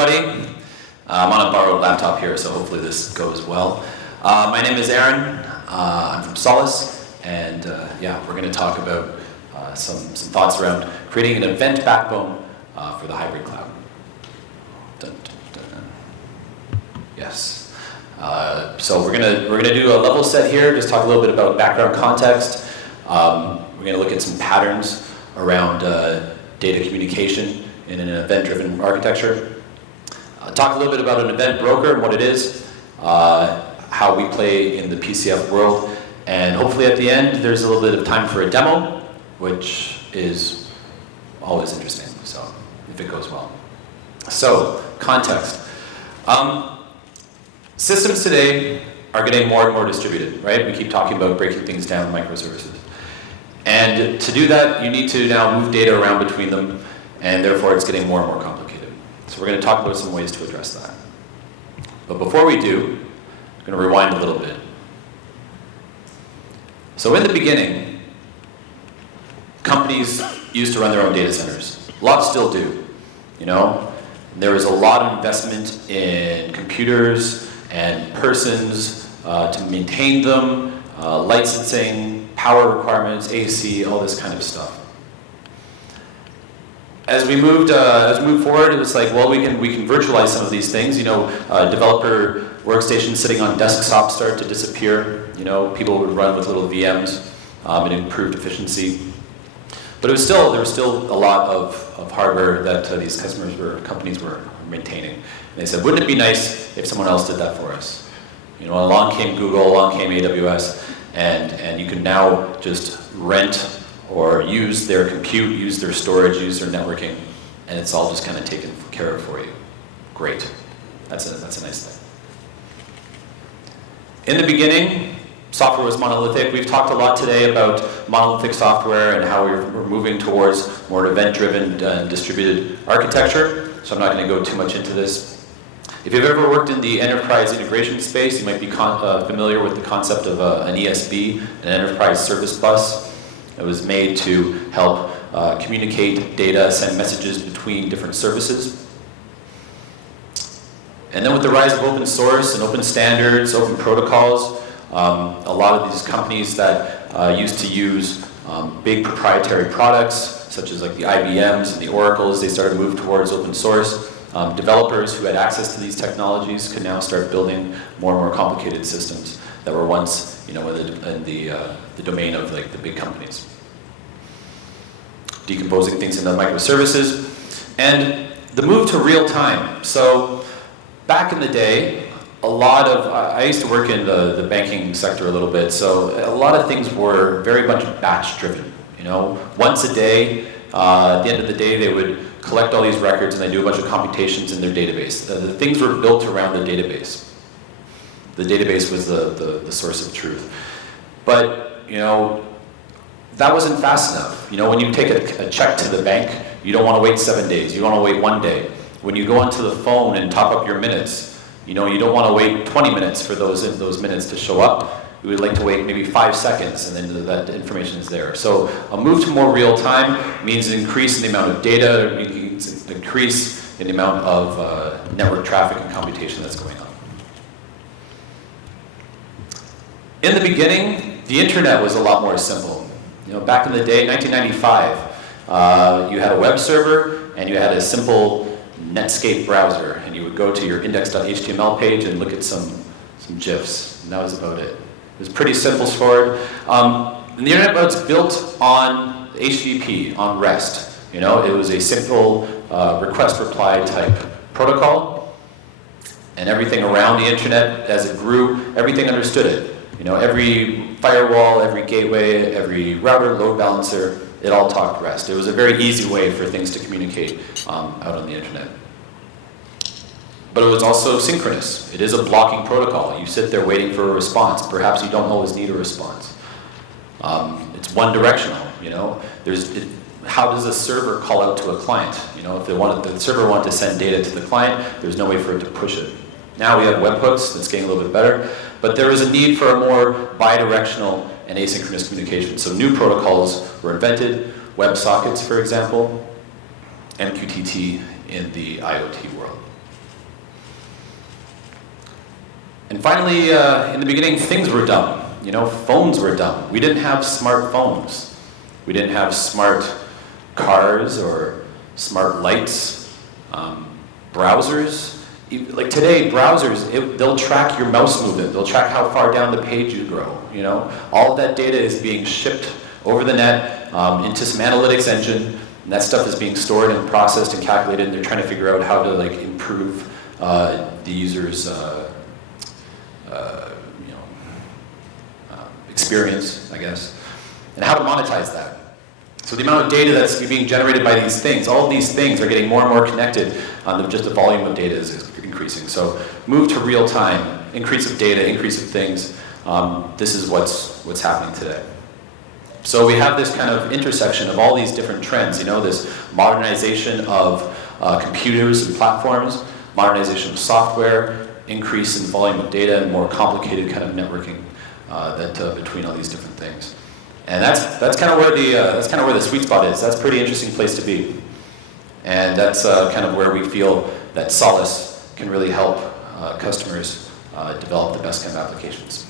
everybody. I'm on a borrowed laptop here, so hopefully this goes well. My name is Aaron. I'm from Solace, and yeah, we're going to talk about some thoughts around creating an event backbone for the hybrid cloud. Dun, dun, dun. Yes. So we're gonna do a level set here. Just talk a little bit about background context. We're going to look at some patterns around data communication in an event-driven architecture. Talk a little bit about an event broker and what it is, how we play in the PCF world, and hopefully at the end there's a little bit of time for a demo, which is always interesting, so if it goes well. So, context. Systems today are getting more and more distributed, right? We keep talking about breaking things down in microservices. And to do that, you need to now move data around between them, and therefore it's getting more and more complicated. So we're going to talk about some ways to address that. But before we do, I'm going to rewind a little bit. So in the beginning, companies used to run their own data centers. Lots still do, you know? There was a lot of investment in computers and persons to maintain them, licensing, power requirements, AC, all this kind of stuff. As we moved forward, it was like, well, we can virtualize some of these things. You know, developer workstations sitting on desktops started to disappear. You know, people would run with little VMs. It improved efficiency, but there was still a lot of hardware that these companies were maintaining. And they said, wouldn't it be nice if someone else did that for us? You know, along came Google, along came AWS, and you can now just rent or use their compute, use their storage, use their networking, and it's all just kind of taken care of for you. Great. That's a nice thing. In the beginning, software was monolithic. We've talked a lot today about monolithic software and how we're moving towards more event-driven distributed architecture, so I'm not going to go too much into this. If you've ever worked in the enterprise integration space, you might be familiar with the concept of an ESB, an enterprise service bus. It was made to help communicate data, send messages between different services. And then with the rise of open source and open standards, open protocols, a lot of these companies that used to use big proprietary products, such as like the IBMs and the Oracles, they started to move towards open source. Developers who had access to these technologies could now start building more and more complicated systems that were once, you know, in the domain of like the big companies. Decomposing things into microservices, and the move to real time. So back in the day, I used to work in the banking sector a little bit, so a lot of things were very much batch driven. You know, once a day, at the end of the day, they would collect all these records and they do a bunch of computations in their database. The things were built around the database. The database was the source of truth. But, you know, that wasn't fast enough. You know, when you take a check to the bank, you don't want to wait 7 days. You want to wait 1 day. When you go onto the phone and top up your minutes, you know, you don't want to wait 20 minutes for those minutes to show up. You would like to wait maybe 5 seconds, and then that information is there. So a move to more real time means an increase in the amount of data, it means an increase in the amount of network traffic and computation that's going on. In the beginning, the internet was a lot more simple. You know, back in the day, 1995, you had a web server and you had a simple Netscape browser, and you would go to your index.html page and look at some GIFs, and that was about it. It was pretty simple forward. And the internet was built on HTTP, on REST. You know, it was a simple request-reply type protocol, and everything around the internet, as it grew, everything understood it. You know, every firewall, every gateway, every router, load balancer, it all talked REST. It was a very easy way for things to communicate out on the internet. But it was also synchronous. It is a blocking protocol. You sit there waiting for a response. Perhaps you don't always need a response. It's one directional, you know. How does a server call out to a client? You know, if the server wanted to send data to the client, there's no way for it to push it. Now we have webhooks, that's getting a little bit better, but there is a need for a more bi-directional and asynchronous communication. So new protocols were invented, WebSockets, for example, MQTT in the IoT world. And finally, in the beginning, things were dumb. You know, phones were dumb. We didn't have smartphones. We didn't have smart cars or smart lights, browsers. Like today, browsers, they'll track your mouse movement. They'll track how far down the page you grow, you know? All of that data is being shipped over the net into some analytics engine, and that stuff is being stored and processed and calculated, and they're trying to figure out how to like improve the user's experience, I guess, and how to monetize that. So the amount of data that's being generated by these things, all of these things are getting more and more connected. Just the volume of data is increasing. So move to real time, increase of data, increase of things. This is what's happening today. So we have this kind of intersection of all these different trends, you know, this modernization of computers and platforms, modernization of software, increase in volume of data, and more complicated kind of networking between all these different things. And that's kind of where the sweet spot is. That's a pretty interesting place to be. And that's kind of where we feel that Solace can really help customers develop the best kind of applications.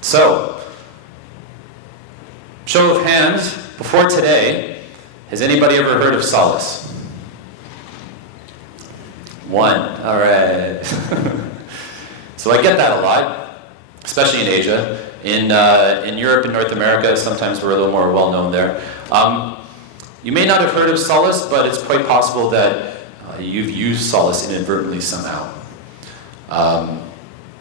So, show of hands, before today, has anybody ever heard of Solace? One, all right. So I get that a lot, especially in Asia. In Europe and North America, sometimes we're a little more well-known there. You may not have heard of Solace, but it's quite possible that you've used Solace inadvertently somehow.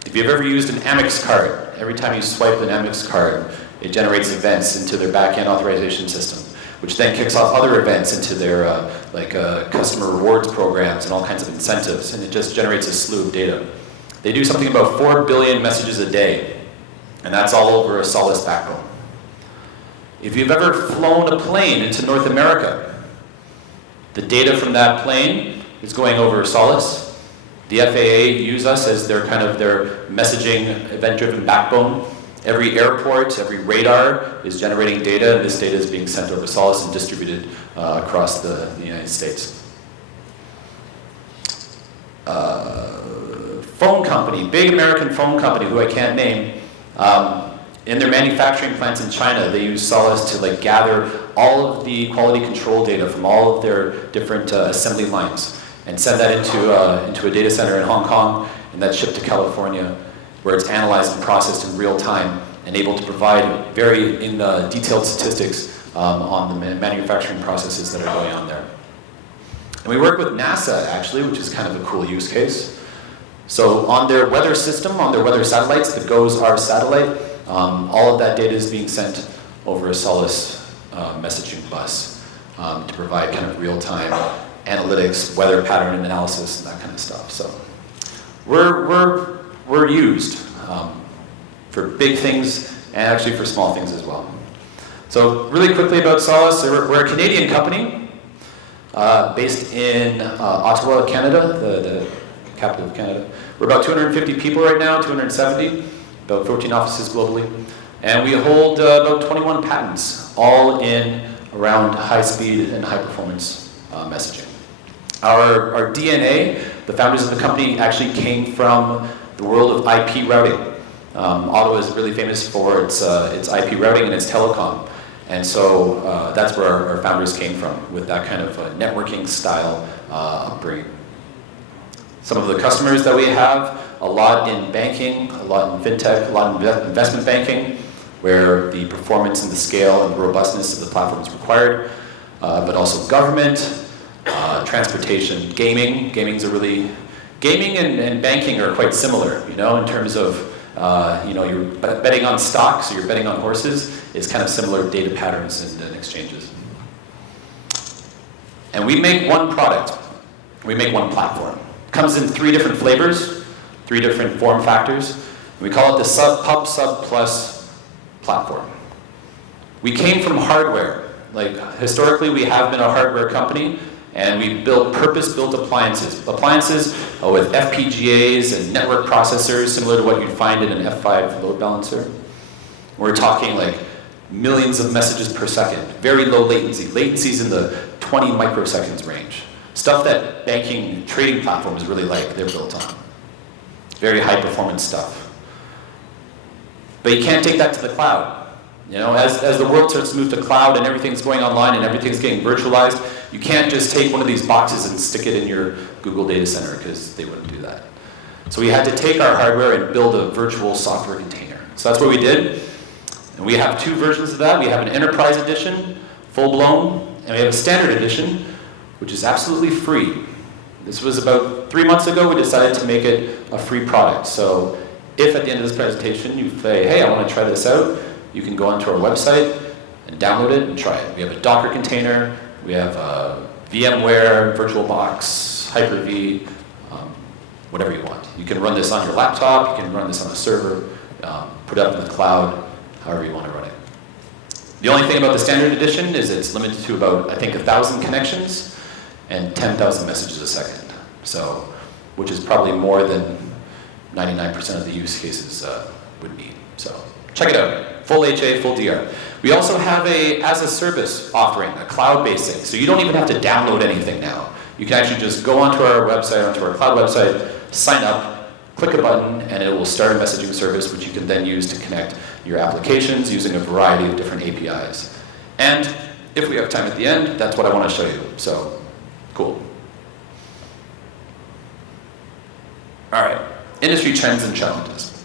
If you've ever used an Amex card, every time you swipe an Amex card, it generates events into their back-end authorization system, which then kicks off other events into their customer rewards programs and all kinds of incentives, and it just generates a slew of data. They do something about 4 billion messages a day, and that's all over a Solace backbone. If you've ever flown a plane into North America, the data from that plane is going over Solace. The FAA use us as their messaging event-driven backbone. Every airport, every radar is generating data, and this data is being sent over Solace and distributed across the United States. Phone company, big American phone company who I can't name, in their manufacturing plants in China, they use Solace to gather all of the quality control data from all of their different assembly lines and send that into a data center in Hong Kong, and that's shipped to California, where it's analyzed and processed in real time and able to provide very detailed statistics on the manufacturing processes that are going on there. And we work with NASA, actually, which is kind of a cool use case. So on their weather system, on their weather satellites, the GOES-R satellite, all of that data is being sent over a Solace messaging bus to provide kind of real-time analytics, weather pattern analysis, and that kind of stuff. So we're used for big things and actually for small things as well. So really quickly about Solace, we're a Canadian company based in Ottawa, Canada, the capital of Canada. We're about 250 people right now, 270, about 14 offices globally. And we hold about 21 patents, all in around high speed and high performance messaging. Our DNA, the founders of the company actually came from the world of IP routing. Ottawa is really famous for its IP routing and its telecom. And so that's where our founders came from, with that kind of networking style upbringing. Some of the customers that we have, a lot in banking, a lot in fintech, a lot in investment banking, where the performance and the scale and the robustness of the platform is required, but also government, transportation, gaming. Gaming and banking are quite similar, in terms of, you're betting on stocks or you're betting on horses. It's kind of similar data patterns and exchanges. And we make one product. We make one platform. It comes in 3 different flavors, 3 different form factors. We call it the PubSub Plus platform. We came from hardware. Historically, we have been a hardware company, and we built purpose-built appliances. Appliances with FPGAs and network processors, similar to what you'd find in an F5 load balancer. We're talking millions of messages per second, very low latency. Latency's in the 20 microseconds range. Stuff that banking trading platforms really they're built on. very high performance stuff. But you can't take that to the cloud. You know, as the world starts to move to cloud and everything's going online and everything's getting virtualized, you can't just take one of these boxes and stick it in your Google data center, because they wouldn't do that. So we had to take our hardware and build a virtual software container. So that's what we did. And we have two versions of that. We have an enterprise edition, full-blown, and we have a standard edition, which is absolutely free. This was about 3 months ago. We decided to make it a free product. So if at the end of this presentation you say, hey, I want to try this out, you can go onto our website and download it and try it. We have a Docker container, we have a VMware, VirtualBox, Hyper-V, whatever you want. You can run this on your laptop, you can run this on a server, put it up in the cloud, however you want to run it. The only thing about the standard edition is it's limited to about, I think, 1,000 connections and 10,000 messages a second. So, which is probably more than 99% of the use cases would need. So, check it out. Full HA, full DR. We also have a as-a-service offering, a cloud-based thing. So you don't even have to download anything now. You can actually just go onto our website, onto our cloud website, sign up, click a button, and it will start a messaging service which you can then use to connect your applications using a variety of different APIs. And if we have time at the end, that's what I want to show you. So, cool. All right, industry trends and challenges.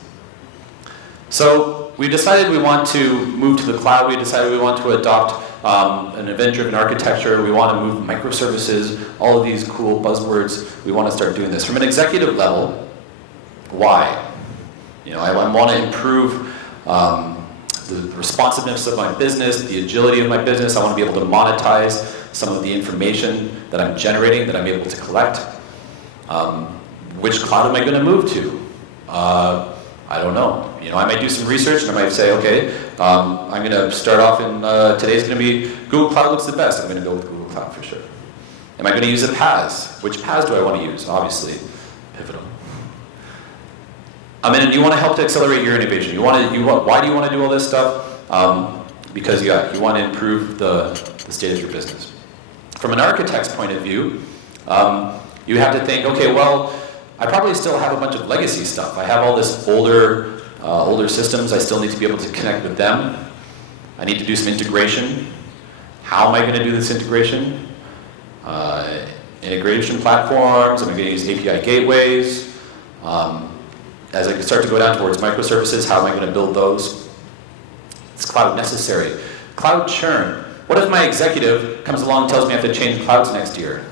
So we decided we want to move to the cloud. We decided we want to adopt an event-driven architecture. We want to move microservices, all of these cool buzzwords. We want to start doing this. From an executive level, why? You know, I want to improve the responsiveness of my business, the agility of my business. I want to be able to monetize some of the information that I'm generating, that I'm able to collect. Which cloud am I going to move to? I don't know. You know, I might do some research and I might say, okay, I'm going to start off in, today's going to be Google Cloud looks the best. I'm going to go with Google Cloud for sure. Am I going to use a PaaS? Which PaaS do I want to use? Obviously, Pivotal. I mean, you want to help to accelerate your innovation. Why do you want to do all this stuff? Because you want to improve the state of your business. From an architect's point of view, you have to think, okay, well, I probably still have a bunch of legacy stuff. I have all this older systems. I still need to be able to connect with them. I need to do some integration. How am I going to do this integration? Integration platforms. Am I going to use API gateways? As I start to go down towards microservices, how am I going to build those? Is cloud necessary? Cloud churn. What if my executive comes along and tells me I have to change clouds next year?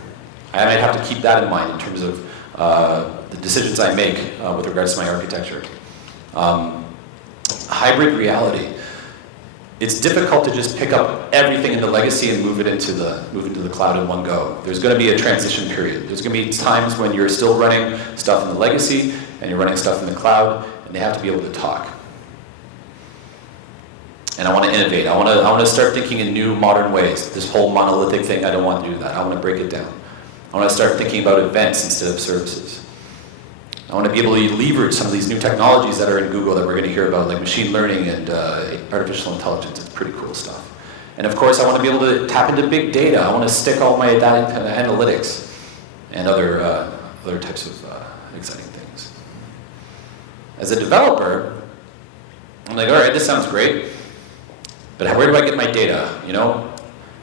I might have to keep that in mind in terms of the decisions I make with regards to my architecture. Hybrid reality. It's difficult to just pick up everything in the legacy and move into the cloud in one go. There's going to be a transition period. There's going to be times when you're still running stuff in the legacy and you're running stuff in the cloud, and they have to be able to talk. And I want to innovate. I want to start thinking in new, modern ways. This whole monolithic thing, I don't want to do that. I want to break it down. I want to start thinking about events instead of services. I want to be able to leverage some of these new technologies that are in Google that we're going to hear about, like machine learning and artificial intelligence. It's pretty cool stuff. And of course, I want to be able to tap into big data. I want to stick all my data into analytics and other types of exciting things. As a developer, I'm like, all right, this sounds great, but where do I get my data? You know,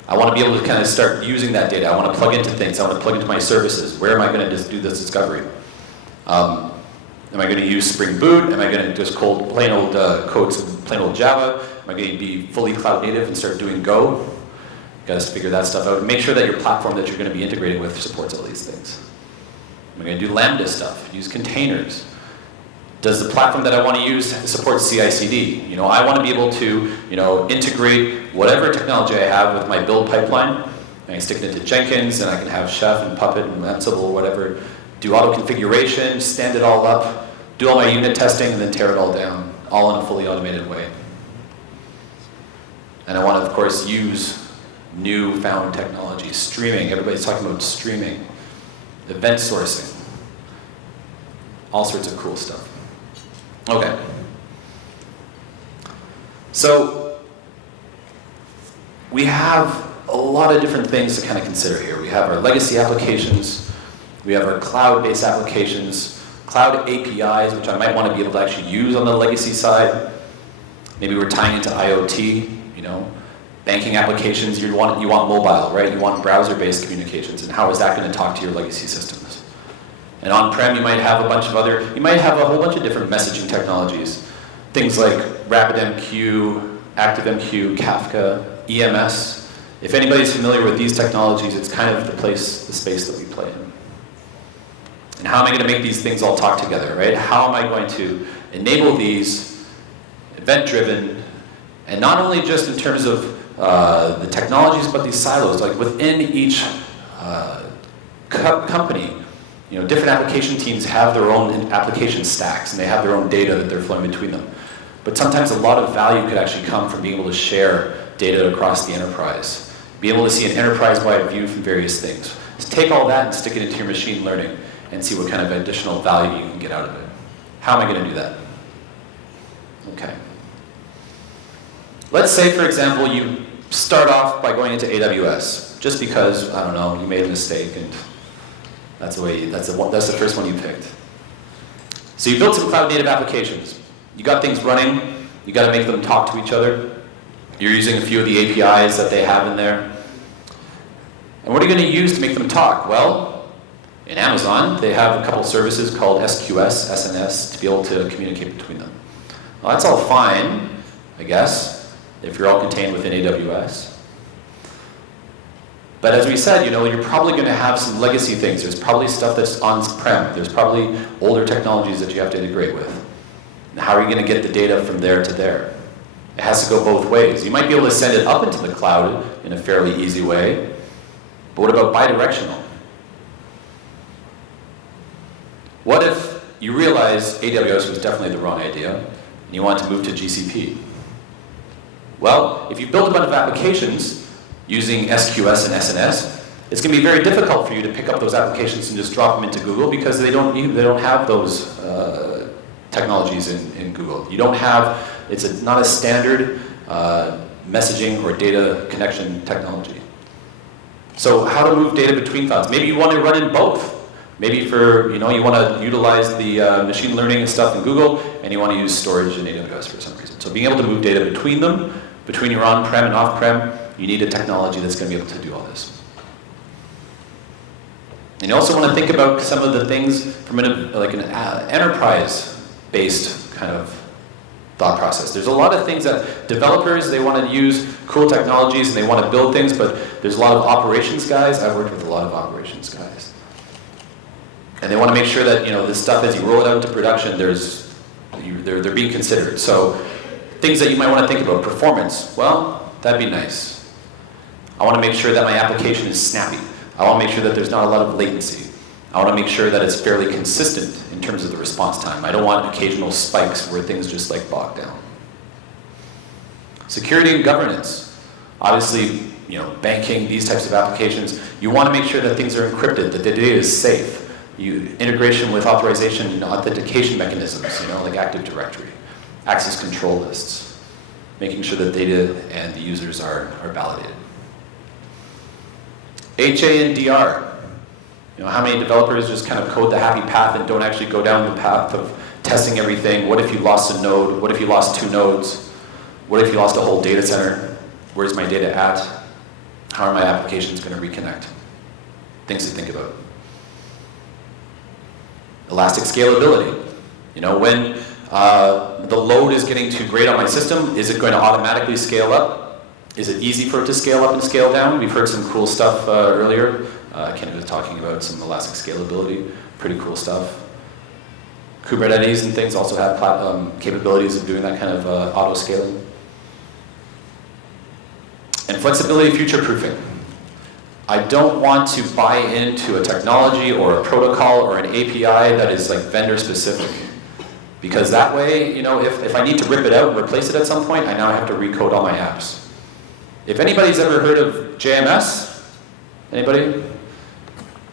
I want to be able to kind of start using that data. I want to plug into things. I want to plug into my services. Where am I going to just do this discovery? Am I going to use Spring Boot? Am I going to just code plain old Java? Am I going to be fully cloud native and start doing Go? You got to figure that stuff out. Make sure that your platform that you're going to be integrating with supports all these things. Am I going to do Lambda stuff? Use containers? Does the platform that I want to use support CI/CD? You know, I want to be able to, integrate whatever technology I have with my build pipeline. I can stick it into Jenkins, and I can have Chef and Puppet and Ansible or whatever. Do auto configuration, stand it all up, do all my unit testing, and then tear it all down, all in a fully automated way. And I want to, of course, use new-found technology, streaming. Everybody's talking about streaming, event sourcing, all sorts of cool stuff. Okay. So we have a lot of different things to kind of consider here. We have our legacy applications. We have our cloud-based applications, cloud APIs, which I might want to be able to actually use on the legacy side. Maybe we're tying into IoT, banking applications. You want mobile, right? You want browser-based communications, and how is that going to talk to your legacy systems? And on-prem, you might have a whole bunch of different messaging technologies. Things like RabbitMQ, ActiveMQ, Kafka, EMS. If anybody's familiar with these technologies, it's kind of the space that we play in. And how am I going to make these things all talk together, right? How am I going to enable these event-driven, and not only just in terms of the technologies, but these silos, like within each company, different application teams have their own application stacks, and they have their own data that they're flowing between them. But sometimes a lot of value could actually come from being able to share data across the enterprise. Be able to see an enterprise-wide view from various things. Just take all that and stick it into your machine learning and see what kind of additional value you can get out of it. How am I going to do that? Okay. Let's say, for example, you start off by going into AWS, just because, I don't know, you made a mistake and that's the first one you picked. So you built some cloud-native applications. You got things running, you got to make them talk to each other. You're using a few of the APIs that they have in there. And what are you going to use to make them talk? Well, in Amazon, they have a couple services called SQS, SNS, to be able to communicate between them. Well, that's all fine, I guess, if you're all contained within AWS. But as we said, you're probably going to have some legacy things. There's probably stuff that's on-prem. There's probably older technologies that you have to integrate with. And how are you going to get the data from there to there? It has to go both ways. You might be able to send it up into the cloud in a fairly easy way. But what about bi-directional? What if you realize AWS was definitely the wrong idea, and you want to move to GCP? Well, if you build a bunch of applications using SQS and SNS, it's going to be very difficult for you to pick up those applications and just drop them into Google because they don't have those technologies in Google. It's not a standard messaging or data connection technology. So how to move data between clouds? Maybe you want to run in both. Maybe you want to utilize the machine learning and stuff in Google, and you want to use storage in AWS for some reason. So being able to move data between them, between your on-prem and off-prem, you need a technology that's going to be able to do all this. And you also want to think about some of the things from an enterprise-based kind of thought process. There's a lot of things that developers, they want to use cool technologies and they want to build things, but there's a lot of operations guys. I've worked with a lot of operations guys. And they want to make sure that this stuff, as you roll it out into production, they're being considered. So things that you might want to think about, performance, well, that'd be nice. I want to make sure that my application is snappy. I want to make sure that there's not a lot of latency. I want to make sure that it's fairly consistent in terms of the response time. I don't want occasional spikes where things just bog down. Security and governance. Obviously, banking, these types of applications, you want to make sure that things are encrypted, that the data is safe. Integration with authorization and authentication mechanisms, like Active Directory, access control lists, making sure that data and the users are validated. HA and DR. How many developers just kind of code the happy path and don't actually go down the path of testing everything? What if you lost a node? What if you lost 2 nodes? What if you lost a whole data center? Where's my data at? How are my applications going to reconnect? Things to think about. Elastic scalability. When the load is getting too great on my system, is it going to automatically scale up? Is it easy for it to scale up and scale down? We've heard some cool stuff earlier. Ken was talking about some elastic scalability, pretty cool stuff. Kubernetes and things also have capabilities of doing that kind of auto scaling. And flexibility, future-proofing. I don't want to buy into a technology or a protocol or an API that is vendor specific. Because that way, if I need to rip it out and replace it at some point, I now have to recode all my apps. If anybody's ever heard of JMS, anybody?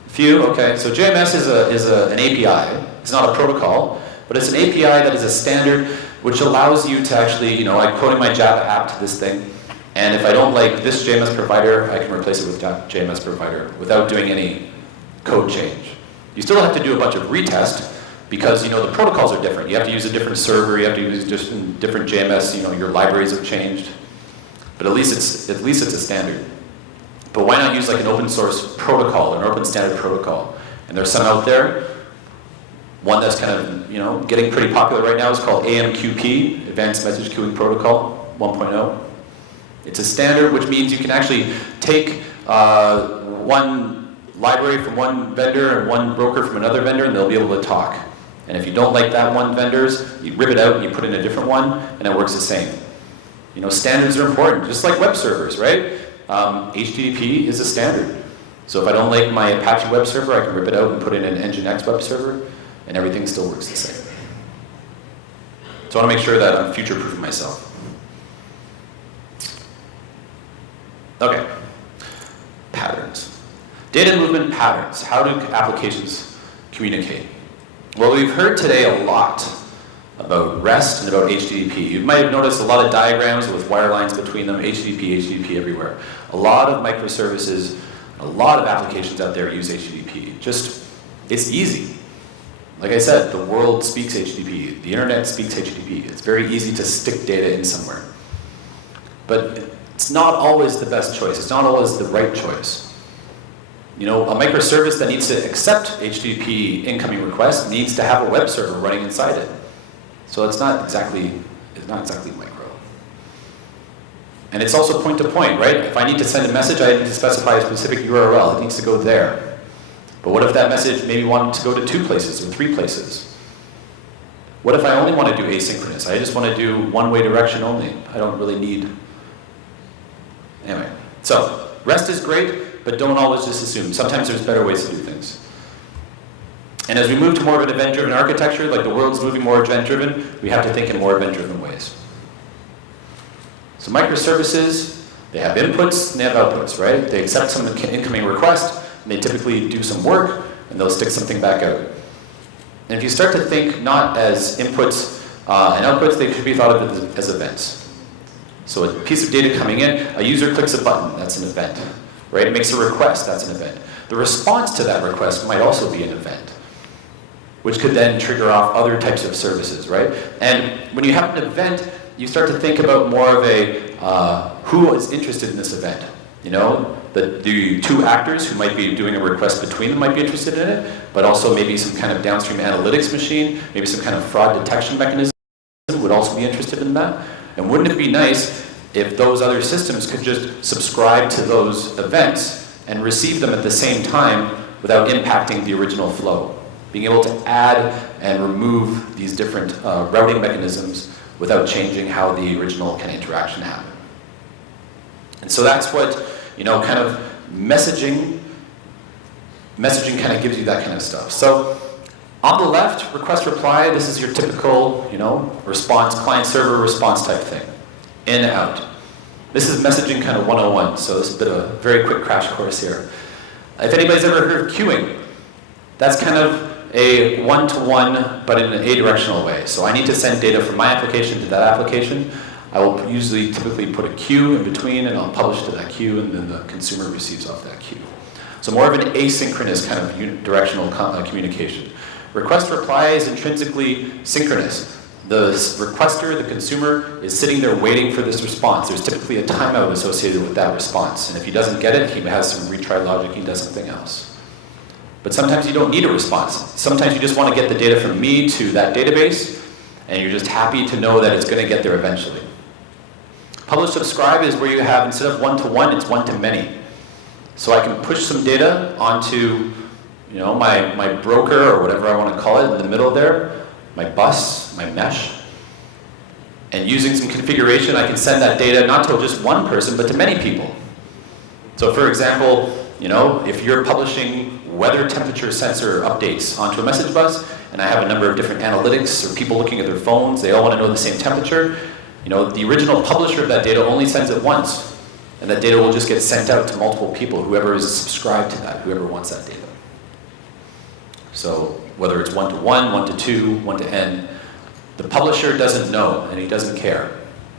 Few, okay. So JMS is an API. It's not a protocol, but it's an API that is a standard which allows you to actually, I'm quoting my Java app to this thing, and if I don't like this JMS provider, I can replace it with JMS provider without doing any code change. You still have to do a bunch of retest, because the protocols are different. You have to use a different server, you have to use different JMS, your libraries have changed. But at least it's a standard. But why not use like an open source protocol, an open standard protocol? And there's some out there. One that's kind of getting pretty popular right now is called AMQP, Advanced Message Queuing Protocol 1.0. It's a standard, which means you can actually take one library from one vendor and one broker from another vendor, and they'll be able to talk. And if you don't like that one vendor's, you rip it out and you put in a different one, and it works the same. Standards are important, just like web servers, right? HTTP is a standard. So if I don't like my Apache web server, I can rip it out and put in an Nginx web server, and everything still works the same. So I want to make sure that I'm future-proofing myself. Okay, patterns. Data movement patterns. How do applications communicate? Well, we've heard today a lot about REST and about HTTP. You might have noticed a lot of diagrams with wire lines between them, HTTP everywhere. A lot of microservices, a lot of applications out there use HTTP. It's easy. Like I said, the world speaks HTTP. The internet speaks HTTP. It's very easy to stick data in somewhere. But it's not always the best choice. It's not always the right choice. A microservice that needs to accept HTTP incoming requests needs to have a web server running inside it. So it's not exactly micro. And it's also point to point, right? If I need to send a message, I need to specify a specific URL. It needs to go there. But what if that message maybe wanted to go to 2 places or 3 places? What if I only want to do asynchronous? I just want to do one-way direction only. I don't really need... Anyway, so REST is great, but don't always just assume. Sometimes there's better ways to do things. And as we move to more of an event-driven architecture, like the world's moving more event-driven, we have to think in more event-driven ways. So microservices, they have inputs and they have outputs, right? They accept some incoming request, and they typically do some work, and they'll stick something back out. And if you start to think not as inputs and outputs, they should be thought of as events. So a piece of data coming in, a user clicks a button, that's an event, right? It makes a request, that's an event. The response to that request might also be an event, which could then trigger off other types of services, right? And when you have an event, you start to think about more of a, who is interested in this event? The 2 actors who might be doing a request between them might be interested in it, but also maybe some kind of downstream analytics machine, maybe some kind of fraud detection mechanism would also be interested in that. And wouldn't it be nice if those other systems could just subscribe to those events and receive them at the same time without impacting the original flow? Being able to add and remove these different routing mechanisms without changing how the original kind of interaction happened. And so that's what, kind of messaging kind of gives you that kind of stuff. So on the left, request reply, this is your typical, response, client-server response type thing. In, out. This is messaging kind of 101, so this is a bit of a very quick crash course here. If anybody's ever heard of queuing, that's kind of a one-to-one, but in an a-directional way. So I need to send data from my application to that application. I will typically put a queue in between, and I'll publish to that queue, and then the consumer receives off that queue. So more of an asynchronous kind of unidirectional communication. Request reply is intrinsically synchronous. The requester, the consumer, is sitting there waiting for this response. There's typically a timeout associated with that response. And if he doesn't get it, he has some retry logic, he does something else. But sometimes you don't need a response. Sometimes you just want to get the data from me to that database, and you're just happy to know that it's going to get there eventually. Publish subscribe is where you have, instead of one-to-one, it's one-to-many. So I can push some data onto my broker, or whatever I want to call it, in the middle there, my bus, my mesh. And using some configuration, I can send that data not to just one person, but to many people. So for example, if you're publishing weather temperature sensor updates onto a message bus, and I have a number of different analytics or people looking at their phones, they all want to know the same temperature, the original publisher of that data only sends it once, and that data will just get sent out to multiple people, whoever is subscribed to that, whoever wants that data. So whether it's one-to-one, one-to-two, one-to-n, the publisher doesn't know, and he doesn't care.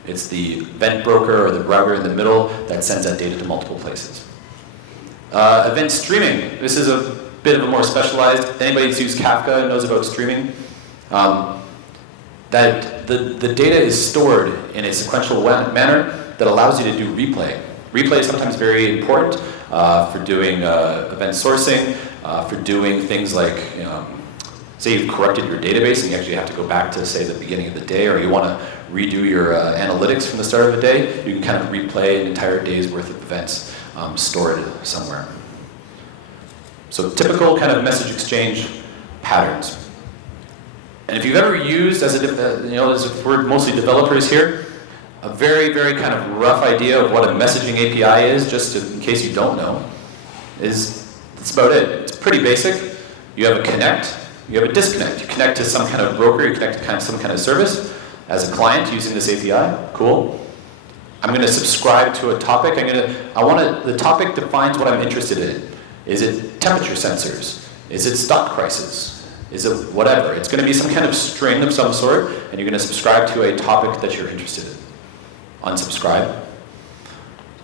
It's the event broker or the router in the middle that sends that data to multiple places. Event streaming. This is a bit of a more specialized. Anybody who's used Kafka knows about streaming. that the data is stored in a sequential manner that allows you to do replay. Replay is sometimes very important for doing event sourcing, for doing things like, say you've corrupted your database and you actually have to go back to, say, the beginning of the day, or you want to redo your analytics from the start of the day. You can kind of replay an entire day's worth of events stored somewhere. So typical kind of message exchange patterns. And if you've ever used, as if we're mostly developers here, a very, very kind of rough idea of what a messaging API is, just in case you don't know, that's about it. It's pretty basic. You have a connect, you have a disconnect. You connect to some kind of broker, you connect to some kind of service as a client using this API. Cool. I'm going to subscribe to a topic. The topic defines what I'm interested in. Is it temperature sensors? Is it stock prices? Is it whatever? It's going to be some kind of string of some sort, and you're going to subscribe to a topic that you're interested in. Unsubscribe.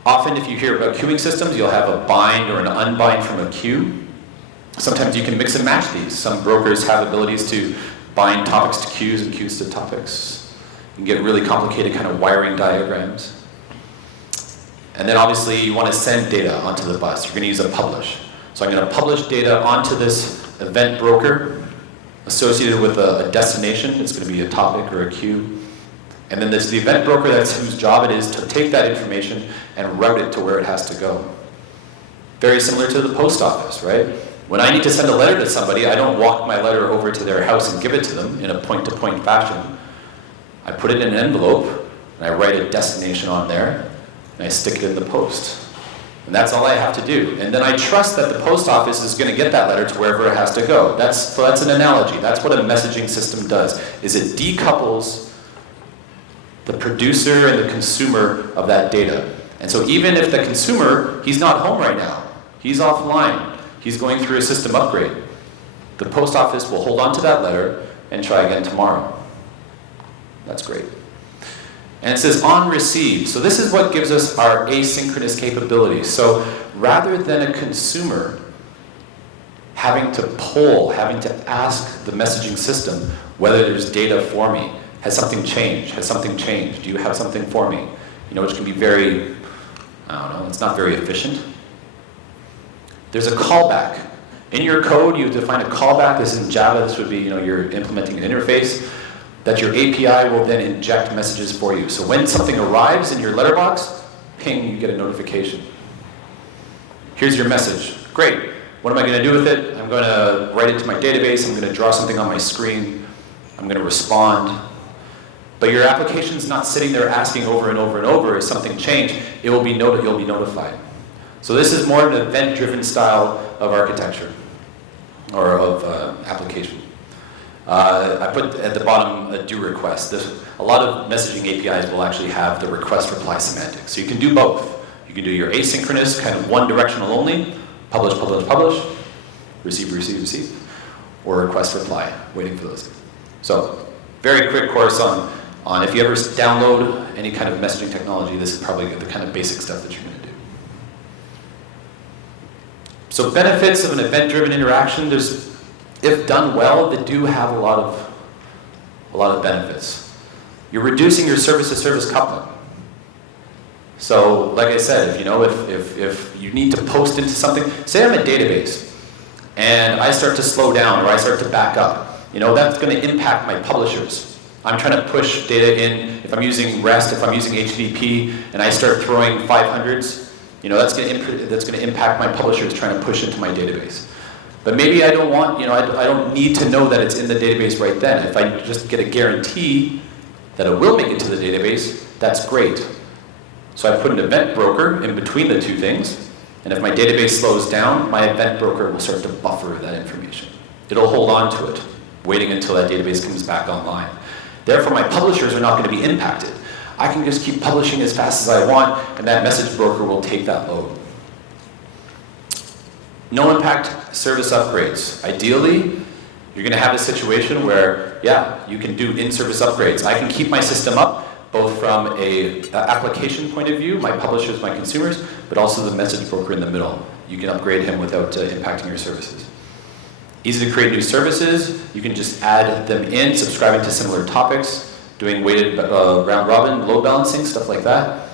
Often if you hear about queuing systems, you'll have a bind or an unbind from a queue. Sometimes you can mix and match these. Some brokers have abilities to bind topics to queues and queues to topics. You can get really complicated kind of wiring diagrams. And then obviously you want to send data onto the bus. You're going to use a publish. So I'm going to publish data onto this event broker associated with a destination. It's going to be a topic or a queue. And then there's the event broker whose job it is to take that information and route it to where it has to go. Very similar to the post office, right? When I need to send a letter to somebody, I don't walk my letter over to their house and give it to them in a point-to-point fashion. I put it in an envelope, and I write a destination on there, and I stick it in the post. And that's all I have to do. And then I trust that the post office is going to get that letter to wherever it has to go. So that's an analogy. That's what a messaging system does, is it decouples the producer and the consumer of that data. And so even if the consumer, he's not home right now, he's offline, he's going through a system upgrade, the post office will hold on to that letter and try again tomorrow. That's great. And it says on receive. So this is what gives us our asynchronous capabilities. So rather than a consumer having to poll, having to ask the messaging system whether there's data for me, has something changed? Has something changed? Do you have something for me? Which can be very, it's not very efficient. There's a callback. In your code, you define a callback. This is in Java. This would be, you're implementing an interface that your API will then inject messages for you. So when something arrives in your letterbox, ping, you get a notification. Here's your message. Great. What am I going to do with it? I'm going to write it to my database. I'm going to draw something on my screen. I'm going to respond. But your application's not sitting there asking over and over and over, has something changed? You'll be notified. So this is more an event-driven style of architecture, or of application. I put at the bottom a do request. A lot of messaging APIs will actually have the request-reply semantics. So you can do both. You can do your asynchronous, kind of one-directional only, publish, publish, publish, receive, receive, receive, or request-reply, waiting for those. So very quick course on if you ever download any kind of messaging technology, this is probably the kind of basic stuff that you're going to do. So benefits of an event-driven interaction, if done well, they do have a lot of benefits. You're reducing your service-to-service coupling. So, like I said, if you need to post into something, say I'm a database, and I start to slow down or I start to back up, that's going to impact my publishers. I'm trying to push data in. If I'm using REST, if I'm using HTTP, and I start throwing 500s, that's going to impact my publishers trying to push into my database. But maybe I don't want, I don't need to know that it's in the database right then. If I just get a guarantee that it will make it to the database, that's great. So I put an event broker in between the two things, and if my database slows down, my event broker will start to buffer that information. It'll hold on to it, waiting until that database comes back online. Therefore, my publishers are not going to be impacted. I can just keep publishing as fast as I want, and that message broker will take that load. No impact service upgrades. Ideally, you're going to have a situation where, you can do in-service upgrades. I can keep my system up, both from an application point of view, my publishers, my consumers, but also the message broker in the middle. You can upgrade him without impacting your services. Easy to create new services. You can just add them in, subscribing to similar topics, doing weighted round robin, load balancing, stuff like that.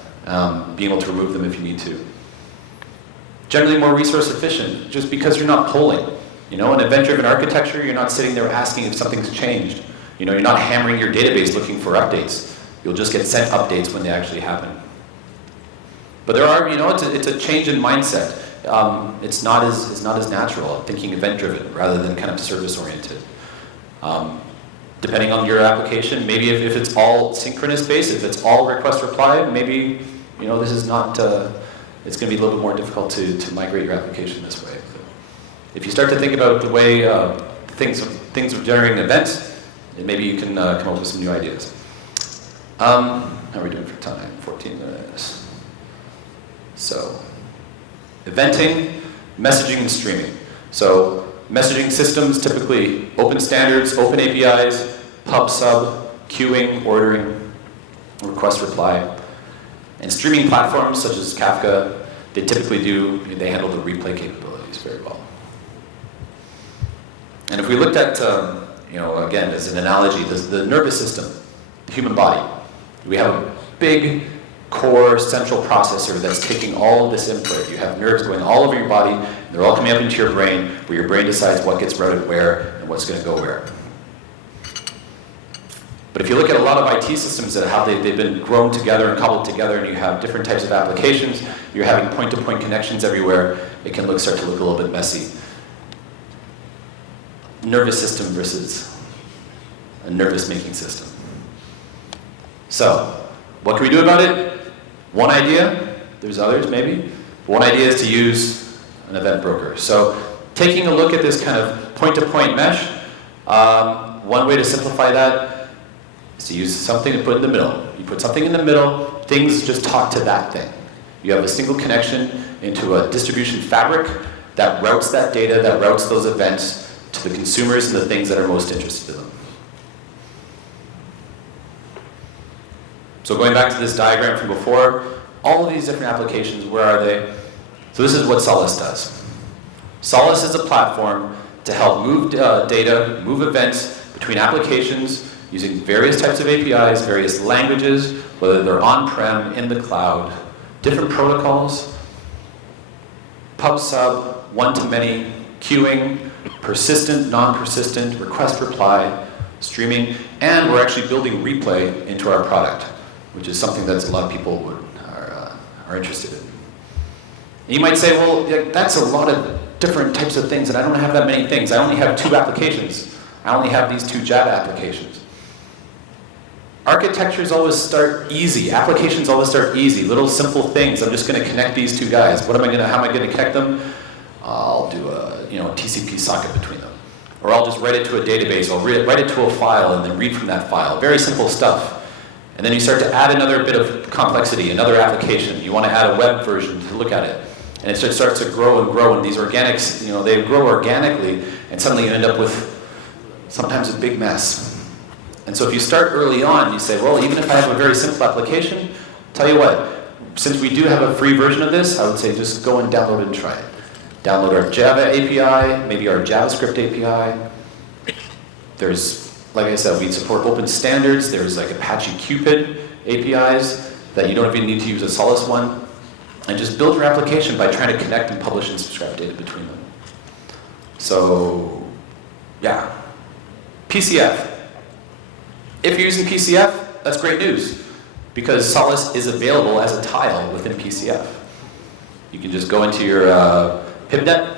Being able to remove them if you need to. Generally more resource efficient, just because you're not polling. In event-driven architecture, you're not sitting there asking if something's changed. You're not hammering your database looking for updates. You'll just get sent updates when they actually happen. But there are, it's a change in mindset. It's not as natural, thinking event-driven rather than kind of service-oriented. Depending on your application, maybe if it's all synchronous-based, if it's all request-reply, maybe this is not. It's going to be a little bit more difficult to migrate your application this way. But if you start to think about the way things are generating events, maybe you can come up with some new ideas. How are we doing for time? 14 minutes. So, eventing, messaging, and streaming. So, messaging systems, typically open standards, open APIs, PubSub, queuing, ordering, request reply. And streaming platforms such as Kafka, they handle the replay capabilities very well. And if we looked at, again, as an analogy, the nervous system, the human body, we have a big core central processor that's taking all of this input. You have nerves going all over your body, and they're all coming up into your brain, where your brain decides what gets routed where and what's going to go where. But if you look at a lot of IT systems that how they've been grown together and cobbled together, and you have different types of applications, you're having point-to-point connections everywhere, it can start to look a little bit messy. Nervous system versus a nervous-making system. So, what can we do about it? One idea, there's others maybe. One idea is to use an event broker. So taking a look at this kind of point-to-point mesh, one way to simplify that is to use something to put in the middle. You put something in the middle, things just talk to that thing. You have a single connection into a distribution fabric that routes that data, that routes those events to the consumers and the things that are most interested in them. So going back to this diagram from before, all of these different applications, where are they? So this is what Solace does. Solace is a platform to help move data, move events between applications using various types of APIs, various languages, whether they're on-prem, in the cloud, different protocols, PubSub, one-to-many, queuing, persistent, non-persistent, request-reply, streaming, and we're actually building replay into our product, which is something that a lot of people are interested in. And you might say, well, that's a lot of different types of things, and I don't have that many things. I only have 2 applications. I only have these 2 Java applications. Architectures always start easy. Applications always start easy. Little simple things. I'm just going to connect these 2 guys. How am I going to connect them? I'll do a TCP socket between them. Or I'll just write it to a database. I'll write it to a file and then read from that file. Very simple stuff. And then you start to add another bit of complexity, another application. You want to add a web version to look at it. And it starts to grow and grow, and these organics, they grow organically, and suddenly you end up with sometimes a big mess. And so if you start early on, you say, well, even if I have a very simple application, tell you what, since we do have a free version of this, I would say just go and download it and try it. Download our Java API, maybe our JavaScript API. There's, like I said, we support open standards. There's like Apache Cupid APIs that you don't even need to use a Solace one. And just build your application by trying to connect and publish and subscribe data between them. So, yeah. PCF. If you're using PCF, that's great news, because Solace is available as a tile within PCF. You can just go into your pipnet,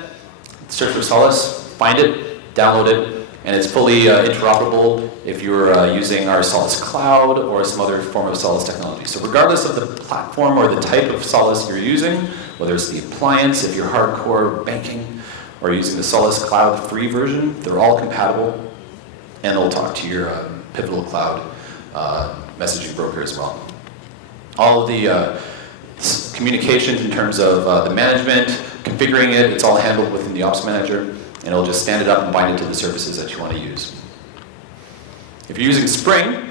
search for Solace, find it, download it, and it's fully interoperable if you're using our Solace Cloud or some other form of Solace technology. So regardless of the platform or the type of Solace you're using, whether it's the appliance, if you're hardcore banking, or using the Solace Cloud free version, they're all compatible, and they'll talk to your Pivotal Cloud messaging broker as well. All of the communications in terms of the management, configuring it, it's all handled within the Ops Manager, and it'll just stand it up and bind it to the services that you want to use. If you're using Spring,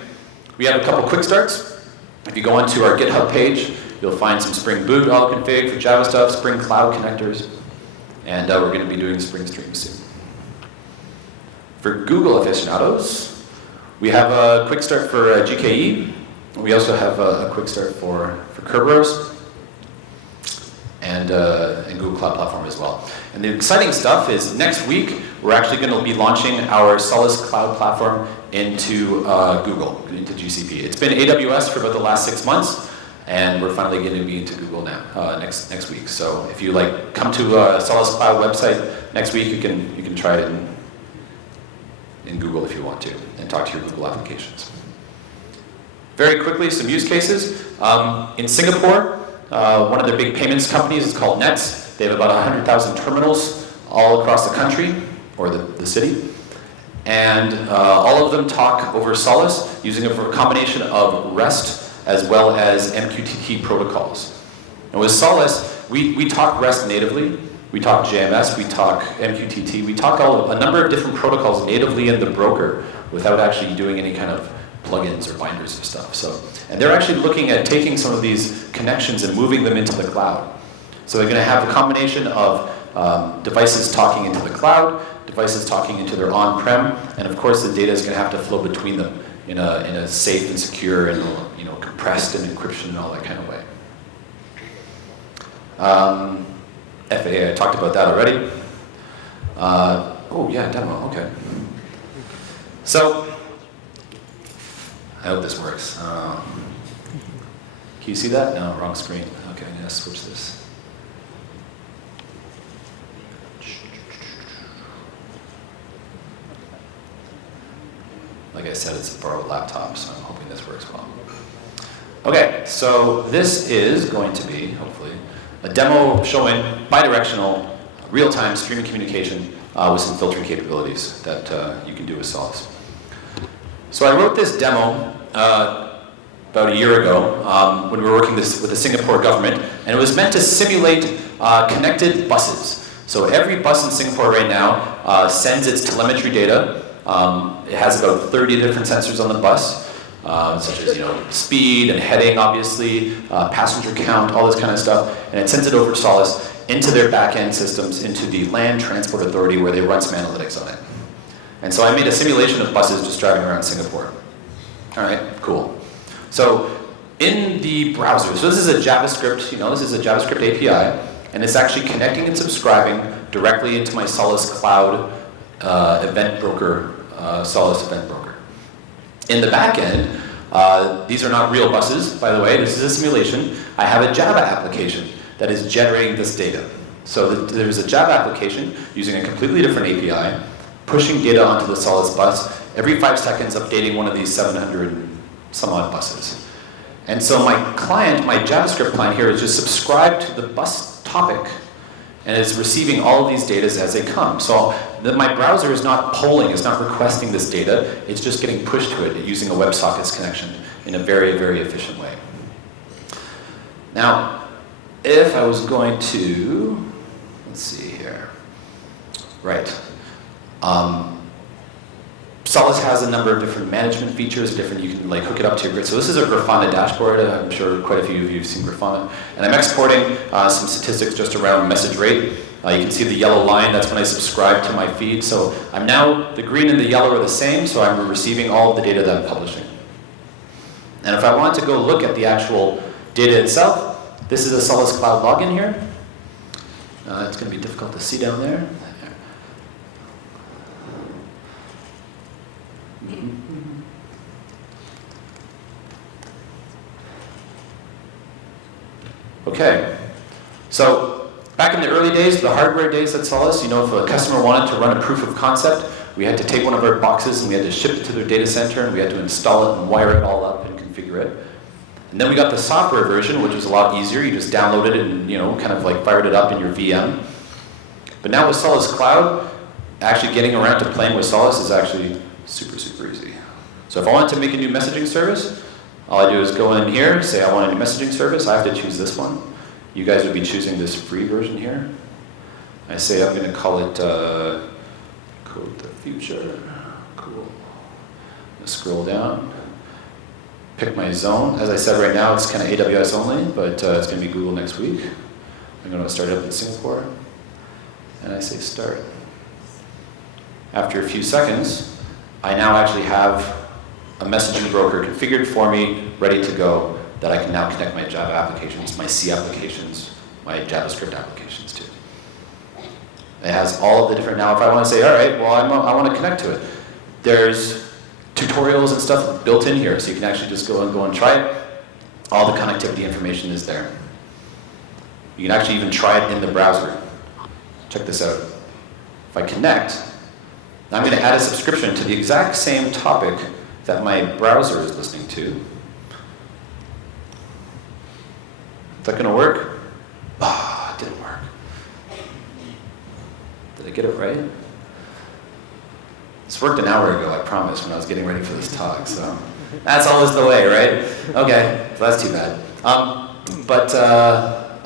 we have a couple quick starts. If you go onto our GitHub page, you'll find some Spring Boot auto-config for Java stuff, Spring Cloud connectors, and we're going to be doing Spring Stream soon. For Google aficionados, we have a quick start for GKE. We also have a quick start for Kerberos and Google Cloud Platform as well. And the exciting stuff is next week, we're actually going to be launching our Solace Cloud Platform into Google, into GCP. It's been AWS for about the last 6 months, and we're finally going to be into Google now, next week. So if you come to Solace Cloud website next week, you can try it in Google if you want to, and talk to your Google applications. Very quickly, some use cases. In Singapore, one of their big payments companies is called Nets. They have about 100,000 terminals all across the country, or the city. And all of them talk over Solace using a combination of REST as well as MQTT protocols. And with Solace, we talk REST natively. We talk JMS, we talk MQTT, we talk a number of different protocols natively in the broker without actually doing any kind of plugins or binders or stuff. And they're actually looking at taking some of these connections and moving them into the cloud. So they're going to have a combination of devices talking into the cloud, devices talking into their on-prem, and of course the data is going to have to flow between them in a safe and secure and compressed and encryption and all that kind of way. FAA, I talked about that already. Oh yeah, demo, okay. So, I hope this works. Can you see that? No, wrong screen. Okay, I'm gonna switch this. Like I said, it's a borrowed laptop, so I'm hoping this works well. Okay, so this is going to be, hopefully, a demo showing bi-directional, real-time streaming communication with some filtering capabilities that you can do with Solace. So I wrote this demo about a year ago when we were working with the Singapore government, and it was meant to simulate connected buses. So every bus in Singapore right now sends its telemetry data. It has about 30 different sensors on the bus. Such as speed and heading, obviously, passenger count, all this kind of stuff, and it sends it over to Solace into their back-end systems, into the Land Transport Authority, where they run some analytics on it. And so I made a simulation of buses just driving around Singapore. All right, cool. So in the browser, so this is a JavaScript, this is a JavaScript API, and it's actually connecting and subscribing directly into my Solace Cloud event broker, Solace Event Broker. In the back end, these are not real buses, by the way, this is a simulation. I have a Java application that is generating this data. So there's a Java application using a completely different API, pushing data onto the Solace bus, every 5 seconds updating one of these 700 and some odd buses. And so my client, my JavaScript client here, is just subscribed to the bus topic, and it's receiving all of these data as they come. So my browser is not polling, it's not requesting this data, it's just getting pushed to it using a WebSockets connection in a very, very efficient way. Now, if I was going to, let's see here, right. Solace has a number of different management features, you can hook it up to your grid. So this is a Grafana dashboard. I'm sure quite a few of you have seen Grafana. And I'm exporting some statistics just around message rate. You can see the yellow line, that's when I subscribe to my feed. So the green and the yellow are the same, so I'm receiving all of the data that I'm publishing. And if I want to go look at the actual data itself, this is a Solace Cloud login here. It's going to be difficult to see down there. Okay, so back in the early days, the hardware days at Solace, if a customer wanted to run a proof of concept, we had to take one of our boxes and we had to ship it to their data center, and we had to install it and wire it all up and configure it. And then we got the software version, which was a lot easier. You just downloaded it and fired it up in your VM. But now with Solace Cloud, actually getting around to playing with Solace is actually super, super easy. So if I want to make a new messaging service, all I do is go in here, say I want a new messaging service. I have to choose this one. You guys would be choosing this free version here. I say I'm going to call it Code the Future. Cool. Scroll down. Pick my zone. As I said, right now it's kind of AWS only, but it's going to be Google next week. I'm going to start it up in Singapore. And I say start. after a few seconds, I now actually have a messaging broker configured for me, ready to go, that I can now connect my Java applications, my C applications, my JavaScript applications to. It has all of the different, now if I want to say, all right, well, I want to connect to it. There's tutorials and stuff built in here, so you can actually just go and try it. All the connectivity information is there. You can actually even try it in the browser. Check this out. If I connect, now I'm going to add a subscription to the exact same topic that my browser is listening to. Is that going to work? Ah, it didn't work. Did I get it right? This worked an hour ago, I promise, when I was getting ready for this talk, so that's always the way, right? Okay, so that's too bad. Oh,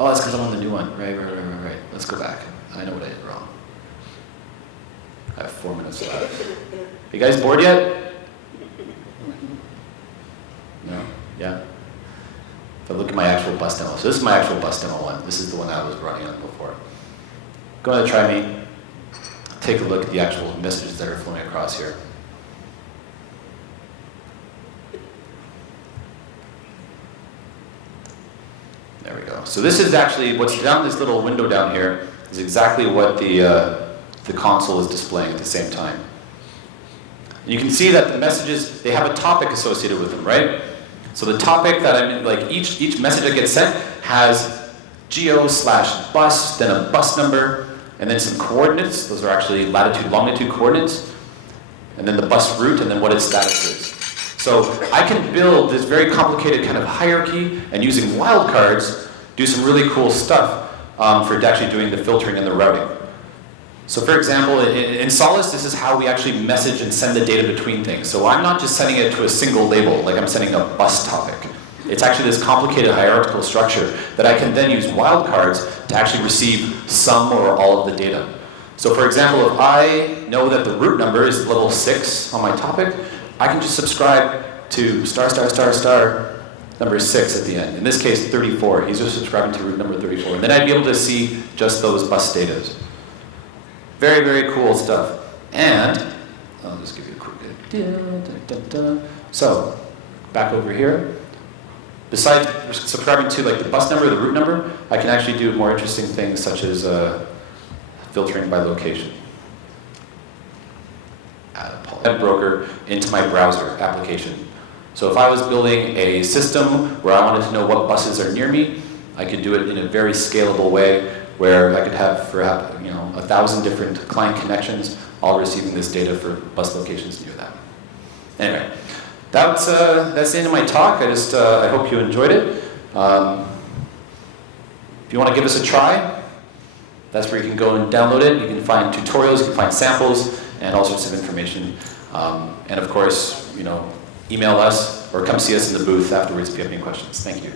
that's because I'm on the new one. Right. Let's go back. I know what I did wrong. I have 4 minutes left. Are you guys bored yet? No? Yeah? If I look at my actual bus demo. So this is my actual bus demo one. This is the one I was running on before. Go ahead and try me. Take a look at the actual messages that are flowing across here. There we go. So this is actually, what's down this little window down here is exactly what the console is displaying at the same time. And you can see that the messages, they have a topic associated with them, right? So the topic that I'm in, like each message that gets sent has geo/bus, then a bus number, and then some coordinates. Those are actually latitude, longitude coordinates. And then the bus route, and then what its status is. So I can build this very complicated kind of hierarchy, and using wildcards, do some really cool stuff for actually doing the filtering and the routing. So for example, in Solace, this is how we actually message and send the data between things. So I'm not just sending it to a single label, like I'm sending a bus topic. It's actually this complicated hierarchical structure that I can then use wildcards to actually receive some or all of the data. So for example, if I know that the route number is level 6 on my topic, I can just subscribe to *** number 6 at the end. In this case, 34. He's just subscribing to route number 34. And then I'd be able to see just those bus data. Very, very cool stuff. And I'll just give you a quick. So back over here. Besides subscribing to like the bus number, the route number, I can actually do more interesting things such as filtering by location. Add a web broker into my browser application. So if I was building a system where I wanted to know what buses are near me, I could do it in a very scalable way where I could have, for 1,000 different client connections, all receiving this data for bus locations near them. Anyway. That's the end of my talk. I hope you enjoyed it. If you want to give us a try, that's where you can go and download it. You can find tutorials, you can find samples, and all sorts of information. And of course, email us or come see us in the booth afterwards if you have any questions. Thank you.